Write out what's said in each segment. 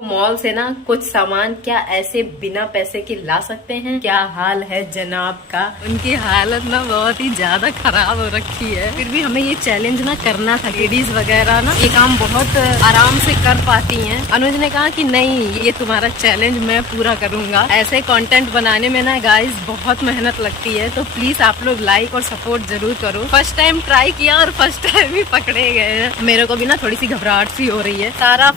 Mall से ना कुछ सामान क्या ऐसे बिना पैसे के ला सकते हैं। क्या हाल है जनाब का। उनकी हालत ना बहुत ही ज्यादा खराब हो रखी है, फिर भी हमें ये चैलेंज ना करना था। लेडीज वगैरह ना ये काम बहुत आराम से कर पाती हैं। अनुज ने कहा कि नहीं, ये तुम्हारा चैलेंज मैं पूरा करूंगा। ऐसे कंटेंट बनाने में ना गाइस बहुत मेहनत लगती है, तो प्लीज आप लोग लाइक और सपोर्ट जरूर करो। फर्स्ट टाइम ट्राई किया और फर्स्ट टाइम ही पकड़े गए हैं। मेरे को भी ना थोड़ी सी घबराहट सी हो रही है। सारा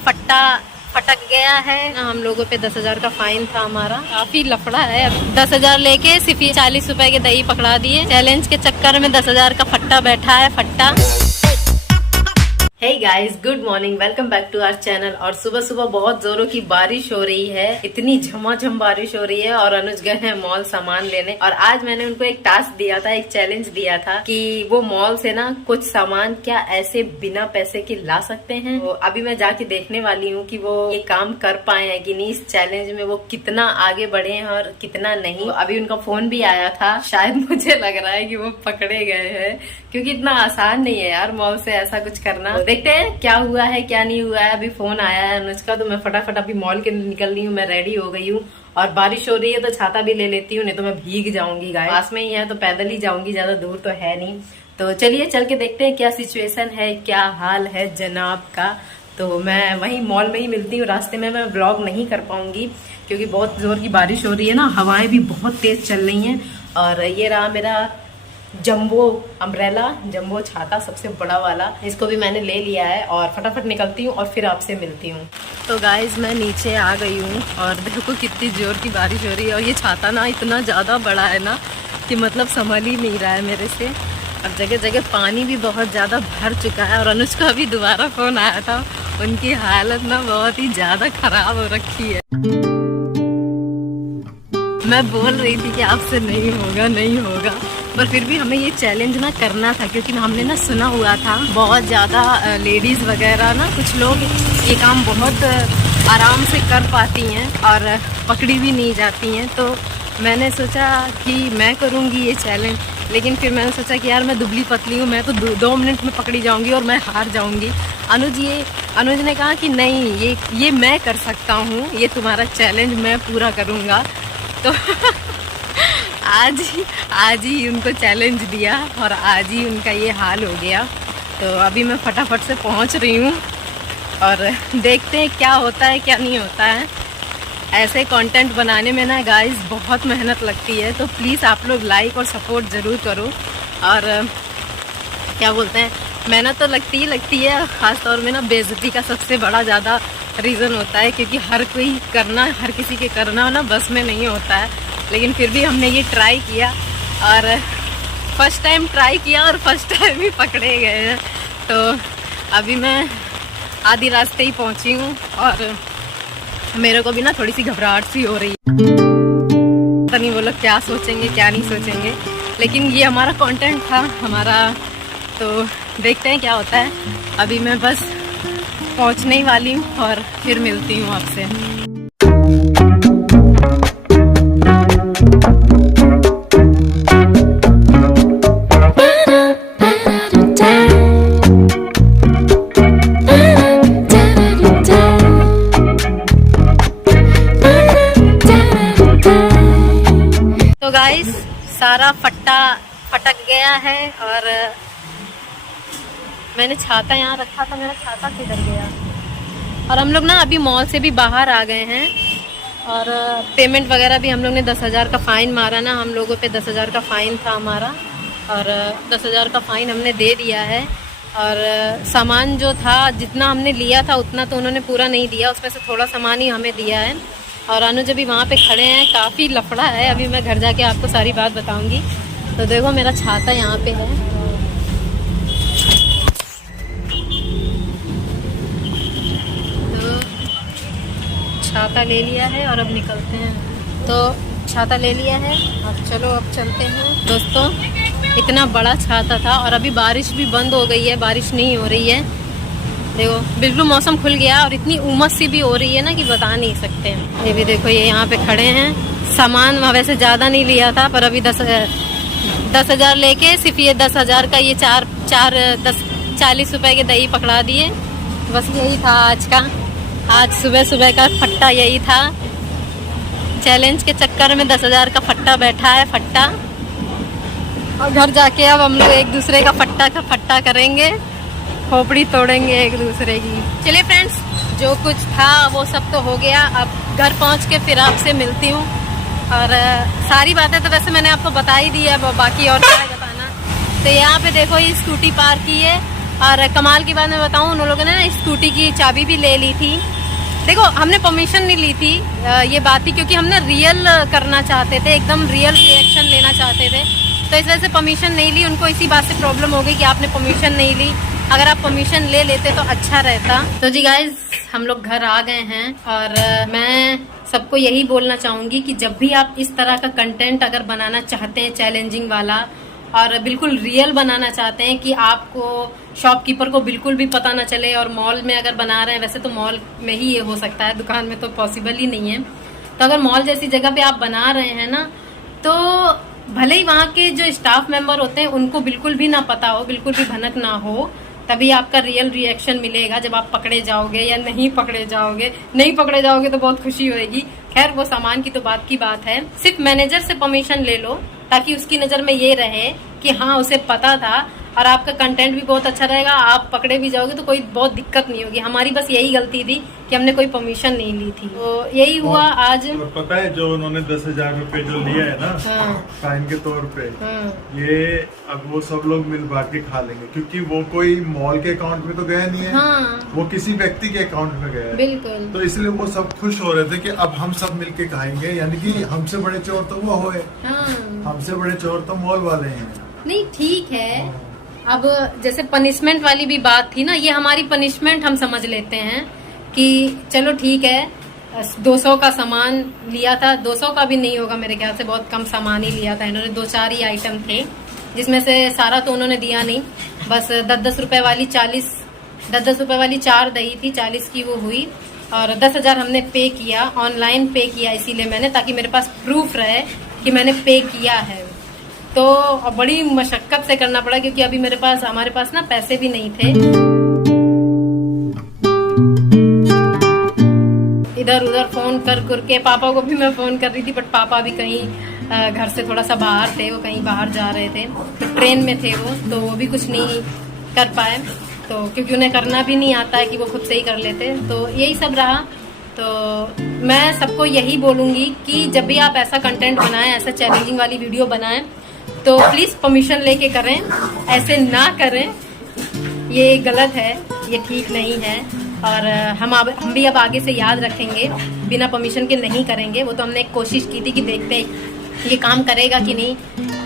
फटक गया है ना। हम लोगों पे 10,000 का फाइन था हमारा, काफी लफड़ा है। 10,000 लेके सिर्फ 40 रुपए के दही पकड़ा दिए। चैलेंज के चक्कर में 10,000 का फट्टा बैठा है, फट्टा। Hey guys, good morning, welcome back to our channel. और सुबह सुबह बहुत जोरों की बारिश हो रही है, इतनी झमाझम बारिश हो रही है। और अनुज गए हैं मॉल सामान लेने। और आज मैंने उनको एक टास्क दिया था, एक चैलेंज दिया था कि वो मॉल से ना कुछ सामान क्या ऐसे बिना पैसे के ला सकते हैं। तो अभी मैं जाके देखने वाली हूँ कि वो ये काम कर पाए हैं कि नहीं। इस चैलेंज में वो कितना आगे बढ़े हैं और कितना नहीं। तो अभी उनका फोन भी आया था, शायद मुझे लग रहा है कि वो पकड़े गए हैं, क्योंकि इतना आसान नहीं है यार मॉल से ऐसा कुछ करना। देखते हैं क्या हुआ है क्या नहीं हुआ है। अभी फोन आया है अनुज का, तो मैं फटाफट अभी मॉल के निकल रही हूँ। मैं रेडी हो गई हूँ और बारिश हो रही है तो छाता भी ले लेती हूँ, नहीं तो मैं भीग जाऊंगी। गाइस पास में ही है तो पैदल ही जाऊंगी, ज्यादा दूर तो है नहीं। तो चलिए चल के देखते हैं क्या सिचुएशन है, क्या हाल है जनाब का। तो मैं वही मॉल में ही मिलती हूँ। रास्ते में मैं व्लॉग नहीं कर पाऊंगी क्योंकि बहुत जोर की बारिश हो रही है ना, हवाएं भी बहुत तेज चल रही हैं। और ये रहा मेरा जंबो अम्ब्रेला, जंबो छाता, सबसे बड़ा वाला। इसको भी मैंने ले लिया है और फटाफट निकलती हूँ और फिर आपसे मिलती हूँ। तो गाइज मैं नीचे आ गई हूँ और देखो कितनी जोर की बारिश हो रही है। और ये छाता ना इतना ज़्यादा बड़ा है ना कि मतलब संभल ही नहीं रहा है मेरे से। और जगह जगह पानी भी बहुत ज़्यादा भर चुका है। और अनुज का भी दोबारा फ़ोन आया था, उनकी हालत ना बहुत ही ज़्यादा ख़राब हो रखी है। मैं बोल रही थी कि आपसे नहीं होगा नहीं होगा, पर फिर भी हमें ये चैलेंज ना करना था, क्योंकि हमने ना सुना हुआ था बहुत ज़्यादा लेडीज़ वगैरह ना कुछ लोग ये काम बहुत आराम से कर पाती हैं और पकड़ी भी नहीं जाती हैं। तो मैंने सोचा कि मैं करूँगी ये चैलेंज, लेकिन फिर मैंने सोचा कि यार मैं दुबली पतली हूँ, मैं तो 2 मिनट में पकड़ी जाऊँगी और मैं हार जाऊँगी। अनुज ने कहा कि नहीं, ये मैं कर सकता हूँ, ये तुम्हारा चैलेंज मैं पूरा करूँगा। तो आज ही उनको चैलेंज दिया और आज ही उनका ये हाल हो गया। तो अभी मैं फटाफट से पहुंच रही हूँ और देखते हैं क्या होता है क्या नहीं होता है। ऐसे कंटेंट बनाने में ना गाइस बहुत मेहनत लगती है, तो प्लीज़ आप लोग लाइक और सपोर्ट ज़रूर करो। और क्या बोलते हैं, मेहनत तो लगती है। ख़ास तौर में ना बेइज्जती का सबसे बड़ा ज़्यादा रीज़न होता है, क्योंकि हर किसी के करना ना बस में नहीं होता है। लेकिन फिर भी हमने ये ट्राई किया और फर्स्ट टाइम ट्राई किया और फर्स्ट टाइम ही पकड़े गए हैं। तो अभी मैं आधी रास्ते ही पहुंची हूँ और मेरे को भी ना थोड़ी सी घबराहट सी हो रही है। पता नहीं वो लोग क्या सोचेंगे क्या नहीं सोचेंगे, लेकिन ये हमारा कंटेंट था हमारा, तो देखते हैं क्या होता है। अभी मैं बस पहुंचने ही वाली हूँ और फिर मिलती हूँ आपसे। तो गाइस सारा फटक गया है और मैंने छाता यहाँ रखा था, मेरा छाता किधर गया। और हम लोग ना अभी मॉल से भी बाहर आ गए हैं और पेमेंट वगैरह भी हम लोग ने 10,000 का फ़ाइन मारा ना। हम लोगों पे 10,000 का फ़ाइन था हमारा और 10,000 का फ़ाइन हमने दे दिया है। और सामान जो था, जितना हमने लिया था उतना तो उन्होंने पूरा नहीं दिया, उसमें से थोड़ा सामान ही हमें दिया है। और अनुज अभी वहाँ पे खड़े हैं, काफ़ी लफड़ा है। अभी मैं घर जाके आपको सारी बात बताऊँगी। तो देखो मेरा छाता यहाँ पे है। छाता ले लिया है और अब निकलते हैं। तो छाता ले लिया है, अब चलो अब चलते हैं। दोस्तों इतना बड़ा छाता था और अभी बारिश भी बंद हो गई है, बारिश नहीं हो रही है। देखो बिल्कुल मौसम खुल गया और इतनी उमस सी भी हो रही है ना कि बता नहीं सकते हैं। ये भी देखो, ये यहाँ पे खड़े हैं। सामान वैसे ज़्यादा नहीं लिया था, पर अभी 10,000 लेके सिर्फ ये 10,000 का ये 40 रुपए के दही पकड़ा दिए। बस यही था आज का। आज सुबह सुबह का फट्टा यही था। चैलेंज के चक्कर में 10,000 का फट्टा बैठा है, फट्टा। और घर जाके अब हम लोग एक दूसरे का फट्टा करेंगे, खोपड़ी तोड़ेंगे एक दूसरे की। चलिए फ्रेंड्स, जो कुछ था वो सब तो हो गया। अब घर पहुंच के फिर आपसे मिलती हूँ। और सारी बातें तो वैसे मैंने आपको बता ही दी है, बाकी और क्या बताना। तो यहाँ पे देखो ये स्कूटी पार्क की है। और कमाल की बात मैं बताऊँ, उन लोगों ने ना स्कूटी की चाबी भी ले ली थी। देखो हमने परमिशन नहीं ली थी, ये बात थी क्योंकि हमने रियल करना चाहते थे, एकदम रियल रिएक्शन लेना चाहते थे। तो इस वजह से परमिशन नहीं ली। उनको इसी बात से प्रॉब्लम हो गई कि आपने परमिशन नहीं ली, अगर आप परमिशन ले लेते तो अच्छा रहता। तो जी गाइज, हम लोग घर आ गए हैं। और मैं सबको यही बोलना चाहूंगी कि जब भी आप इस तरह का कंटेंट अगर बनाना चाहते हैं, चैलेंजिंग वाला और बिल्कुल रियल बनाना चाहते हैं, कि आपको शॉपकीपर को बिल्कुल भी पता ना चले, और मॉल में अगर बना रहे हैं, वैसे तो मॉल में ही ये हो सकता है, दुकान में तो पॉसिबल ही नहीं है। तो अगर मॉल जैसी जगह पे आप बना रहे हैं ना, तो भले ही वहाँ के जो स्टाफ मेंबर होते हैं उनको बिल्कुल भी ना पता हो, बिल्कुल भी भनक ना हो, तभी आपका रियल रिएक्शन मिलेगा जब आप पकड़े जाओगे या नहीं पकड़े जाओगे। नहीं पकड़े जाओगे तो बहुत खुशी होगी। खैर वो सामान की तो बात की बात है। सिर्फ मैनेजर से परमिशन ले लो, ताकि उसकी नजर में ये रहे कि हाँ उसे पता था, और आपका कंटेंट भी बहुत अच्छा रहेगा। आप पकड़े भी जाओगे तो कोई बहुत दिक्कत नहीं होगी। हमारी बस यही गलती थी कि हमने कोई परमिशन नहीं ली थी, तो यही हुआ आज। और पता है जो उन्होंने 10,000 रुपए जो लिया है ना, फाइन के तौर पे, ये अब वो सब लोग मिल बांट के खा लेंगे, क्योंकि वो कोई मॉल के अकाउंट में तो गया नहीं है। वो किसी व्यक्ति के अकाउंट में गया है। बिल्कुल। तो इसलिए वो सब खुश हो रहे थे कि अब हम सब मिलके खाएंगे, यानी कि हमसे बड़े चोर तो वो हुए, हमसे बड़े चोर तो मॉल वाले हैं। नहीं ठीक है, अब जैसे पनिशमेंट वाली भी बात थी ना, ये हमारी पनिशमेंट हम समझ लेते हैं कि चलो ठीक है, 200 का सामान लिया था। 200 का भी नहीं होगा मेरे ख्याल से, बहुत कम सामान ही लिया था इन्होंने। 2-4 ही आइटम थे, जिसमें से सारा तो उन्होंने दिया नहीं, बस 10-10 रुपए वाली 10-10 रुपए वाली 4 दही थी, 40 की वो हुई। और 10,000 हमने पे किया, ऑनलाइन पे किया, इसीलिए मैंने, ताकि मेरे पास प्रूफ रहे कि मैंने पे किया है। तो बड़ी मशक्कत से करना पड़ा, क्योंकि अभी हमारे पास ना पैसे भी नहीं थे। इधर उधर फोन कर के, पापा को भी मैं फोन कर रही थी, बट पापा भी कहीं घर से थोड़ा सा बाहर थे, वो कहीं बाहर जा रहे थे, तो ट्रेन में थे वो, तो वो भी कुछ नहीं कर पाए। तो क्योंकि उन्हें करना भी नहीं आता है कि वो खुद से ही कर लेते, तो यही सब रहा। तो मैं सबको यही बोलूंगी कि जब भी आप ऐसा कंटेंट बनाएं, ऐसा चैलेंजिंग वाली वीडियो बनाएं, तो प्लीज परमिशन लेके करें, ऐसे ना करें। ये गलत है, ये ठीक नहीं है। और हम भी अब आगे से याद रखेंगे, बिना परमिशन के नहीं करेंगे। वो तो हमने एक कोशिश की थी कि देखते ये काम करेगा कि नहीं,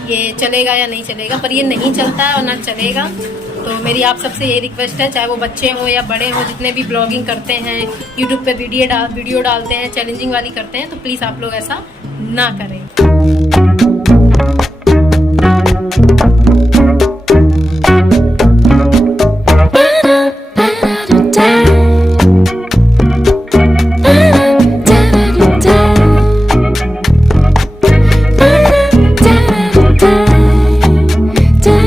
ये चलेगा या नहीं चलेगा, पर ये नहीं चलता है और ना चलेगा। तो मेरी आप सबसे ये रिक्वेस्ट है, चाहे वो बच्चे हों या बड़े हों, जितने भी ब्लॉगिंग करते हैं, यूट्यूब पे वीडियो डालते हैं, चैलेंजिंग वाली करते हैं, तो प्लीज आप लोग ऐसा ना करें।